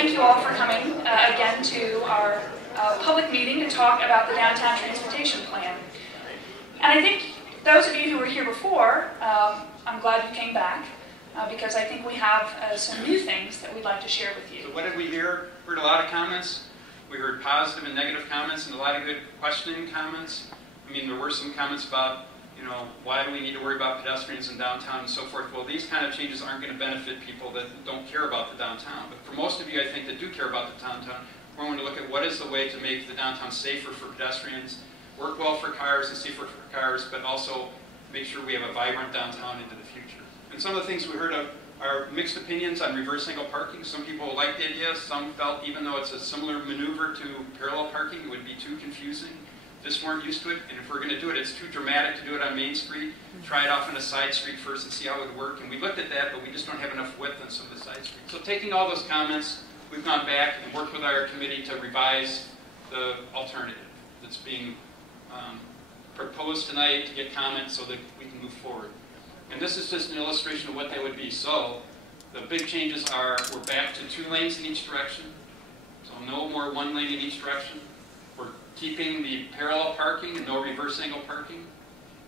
thank you all for coming again to our public meeting to talk about the Downtown Transportation Plan. And I think those of you who were here before, I'm glad you came back because I think we have some new things that we'd like to share with you. So what did we hear? Heard a lot of comments. We heard positive and negative comments and a lot of good questioning comments. I mean, there were some comments about, why do we need to worry about pedestrians in downtown and so forth? Well, these kind of changes aren't going to benefit people that don't care about the downtown. But for most of you, I think, that do care about the downtown, we're going to look at what is the way to make the downtown safer for pedestrians, work well for cars and safer for cars, but also make sure we have a vibrant downtown into the future. And some of the things we heard of are mixed opinions on reverse angle parking. Some people like the idea. Some felt even though it's a similar maneuver to parallel parking, it would be too confusing. Just weren't used to it, and if we're going to do it, it's too dramatic to do it on Main Street. Try it off on a side street first and see how it would work. And we looked at that, but we just don't have enough width on some of the side streets. So taking all those comments, we've gone back and worked with our committee to revise the alternative that's being proposed tonight to get comments so that we can move forward. And this is just an illustration of what they would be. So the big changes are we're back to 2 lanes in each direction. So no more 1 lane in each direction. We're keeping the parallel parking and no reverse angle parking.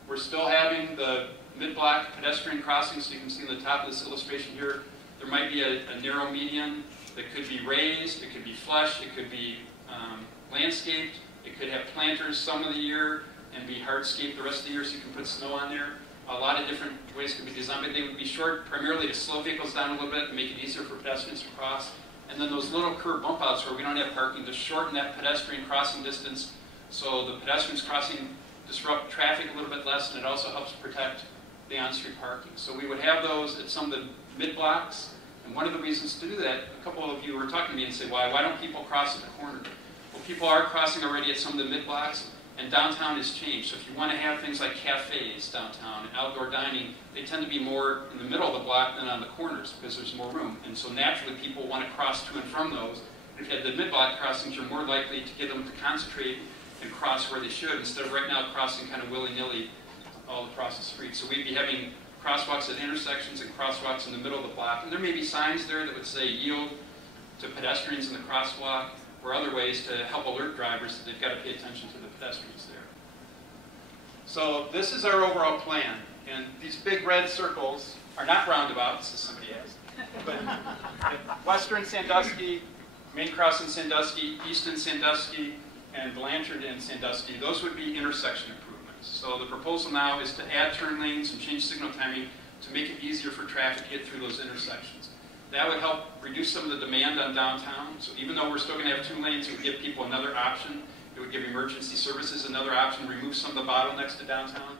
We're still having the mid-block pedestrian crossing, so you can see on the top of this illustration here, there might be a narrow median that could be raised, it could be flush, it could be landscaped, it could have planters some of the year and be hardscaped the rest of the year so you can put snow on there. A lot of different ways could be designed, but they would be short primarily to slow vehicles down a little bit and make it easier for pedestrians to cross. And then those little curb bump outs where we don't have parking to shorten that pedestrian crossing distance so the pedestrians crossing disrupt traffic a little bit less, and it also helps protect the on-street parking. So we would have those at some of the mid-blocks, and one of the reasons to do that, a couple of you were talking to me and say, why don't people cross at the corner? Well, people are crossing already at some of the mid-blocks, and downtown has changed. So if you want to have things like cafes downtown and outdoor dining, they tend to be more in the middle of the block than on the corners because there's more room. And so naturally people want to cross to and from those. If you have the mid-block crossings, you're more likely to get them to concentrate and cross where they should instead of right now crossing kind of willy-nilly all across the street. So we'd be having crosswalks at intersections and crosswalks in the middle of the block. And there may be signs there that would say yield to pedestrians in the crosswalk, or other ways to help alert drivers that they've got to pay attention to the pedestrians there. So this is our overall plan. And these big red circles are not roundabouts, as somebody asked. But Western Sandusky, Main Cross in Sandusky, Easton Sandusky, and Blanchard and Sandusky, those would be intersection improvements. So the proposal now is to add turn lanes and change signal timing to make it easier for traffic to get through those intersections. That would help reduce some of the demand on downtown. So even though we're still going to have 2 lanes, it would give people another option. It would give emergency services another option, remove some of the bottlenecks to downtown.